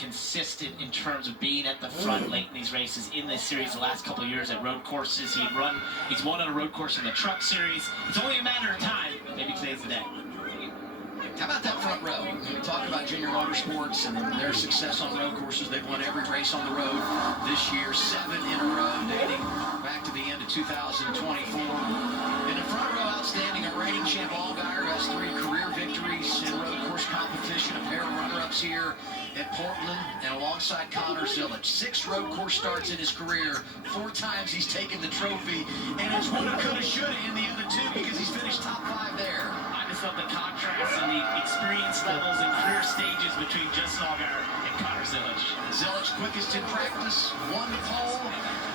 consistent in terms of being at the front late in these races in this series. The last couple of years at road courses, he's won on a road course in the Truck Series. It's only a matter of time. Maybe today's the day. How about that front row? We talk about Junior Motorsports and their success on road courses. They've won every race on the road this year, 7 in a row, dating back to the end of 2024. In the front row, outstanding, a reigning champ Allgaier has 3 career victories in road course competition, a pair of runner-ups here at Portland, and alongside Connor Zilic. 6 road course starts in his career. 4 times he's taken the trophy, and it's woulda, coulda, shoulda in the other 2 because he's finished top 5 there. I just love the contrast and the experience levels and career stages between Justin Allgaier and Connor Zilic. Zilic quickest in practice, won the pole,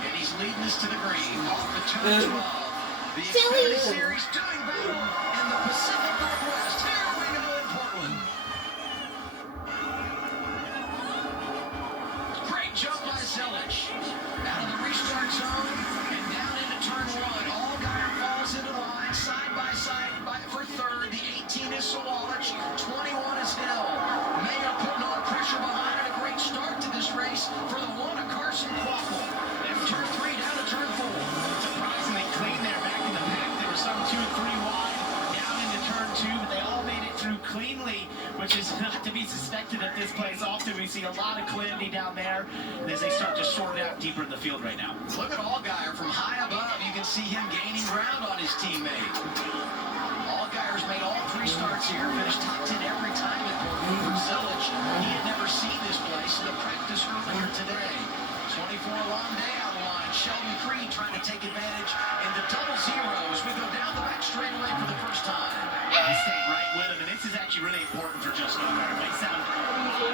and he's leading us to the green off the turn 12. The Xfinity Series doing battle in the Pacific Northwest. Here we go in Portland. Great jump by Zilic. Out of the restart zone and down into turn 1. Allgaier falls into the line, side by side for third. The 18 is Zilic, 21 is Hill. Mayo putting on pressure behind it. A great start to this race for the one of Carson Quaffle. And turn 3 down to turn 4. Surprisingly clean there back in the pack. There were some 2 and 3 wide down into turn 2, but they all made it through cleanly, which is not to be suspected at this place. Often we see a lot of calamity down there as they start to sort it out deeper in the field right now. Look at Allgaier from high above. You can see him gaining ground on his teammate. Allgaier's made all 3 starts here, finished top 10 every time at Portland. For Zilic, he had never seen this place in the practice earlier today. 24 long day out of line. Sheldon Creed trying to take advantage in the double zeros. We go down the back straightaway for the first time. He stayed right with him, and this is actually really important for Justin Allgaier. It may sound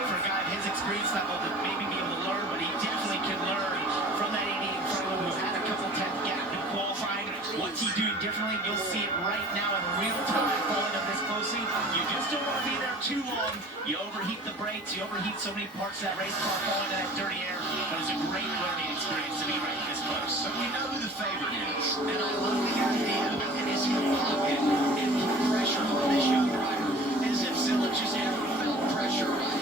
for a guy at his experience level to maybe be able to learn, but he definitely can learn from that 88 in front of him who's had a couple 10th gap in qualifying. What's he doing differently? You'll see it right now in real time. Following him this closely, you just don't want to be there too long. You overheat the brakes, you overheat so many parts of that race car, falling into that dirty air. But it's a great learning experience to be right this close. So we know who the favorite is, and I love the idea that is he will pocket and put pressure on this young driver as if Zilic has ever felt pressure, right?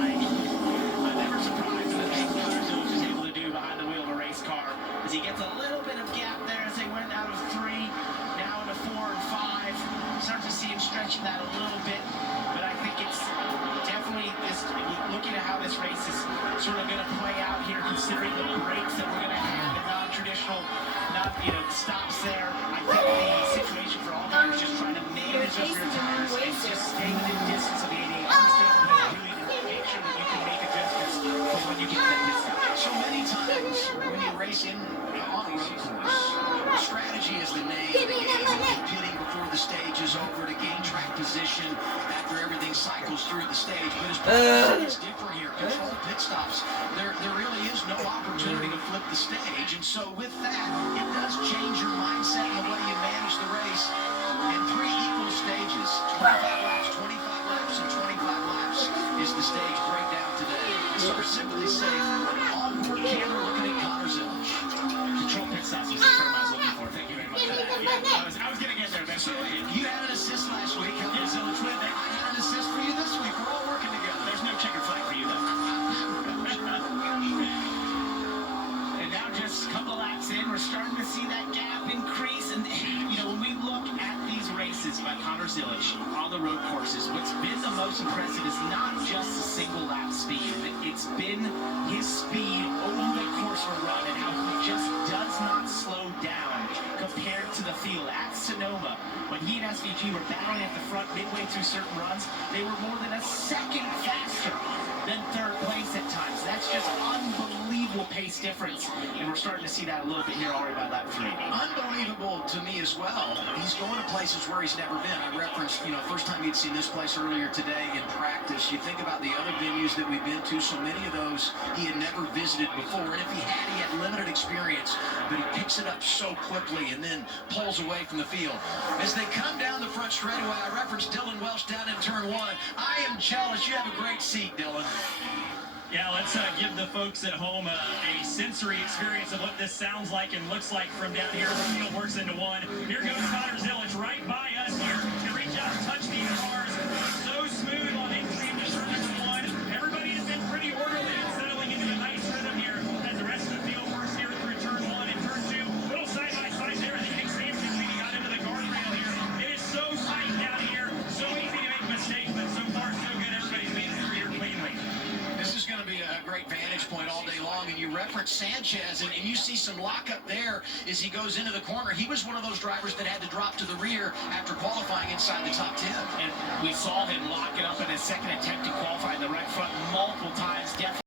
I'm never surprised at the things Connor Zilic is able to do behind the wheel of a race car as he gets a little bit of gap there as they went out of 3, now into 4 and 5. Start to see him stretching that a little bit, but I think it's definitely this. Looking at how this race is sort of going to play out here, considering the breaks that we're going to have, the non-traditional, stops there. I think the situation for all guys is just trying to manage those rear tires and just stay within distance of the 88. Understand what he's doing and make sure that you can make adjustments for when you get to that distance. So many times when you race on a road course, strategy is the name of the game. Pitting before the stage is over to gain track position after everything cycles through the stage. But as part it's different here. Control pit stops. There really is no opportunity to flip the stage. And so with that, it does change your mindset and the way you manage the race in 3 equal stages. 25 laps, 25 laps, and 25 laps is the stage breakdown today. So we're simply safe. On-board camera looking at Connor Zilic. Control pit stops was the term I was looking for. Thank you very much for that. Yeah, I was going to get there eventually. You had an assist last week. Connor Zilic with it. I had an assist for you this week. We're all working together. There's no checkered flag for you, though. And now just a couple laps in, we're starting to see that gap increase. And, when we look at these races by Connor Zilic on the road courses, what's been the most impressive is not just a single lap speed. It's been his speed over the course of a run and how he just does not slow down compared to the field. At Sonoma, when he and SVG were battling at the front midway through certain runs, they were more than a second faster than third place at times. That's just unbelievable pace difference, and we're starting to see that a little bit here already by lap 3. Unbelievable to me as well. He's going to places where he's never been. I referenced, first time he'd seen this place earlier today in practice. You think about the other venues that we've been to, so many of those he had never visited before, and if he had limited experience, but he picks it up so quickly and then pulls away from the field. As they come down the front straightaway, I referenced Dylan Welsh down in turn 1. I am jealous. You have a great seat, Dylan. Yeah, let's give the folks at home a sensory experience of what this sounds like and looks like from down here. The field works into one. Here goes Connor Zilic right by us here to reach out and touch these cars. So smooth on entry into turn 1. Everybody has been pretty great vantage point all day long. And you reference Sanchez, and you see some lockup there as he goes into the corner. He was one of those drivers that had to drop to the rear after qualifying inside the top 10. And we saw him lock it up in his second attempt to qualify in the right front multiple times. Definitely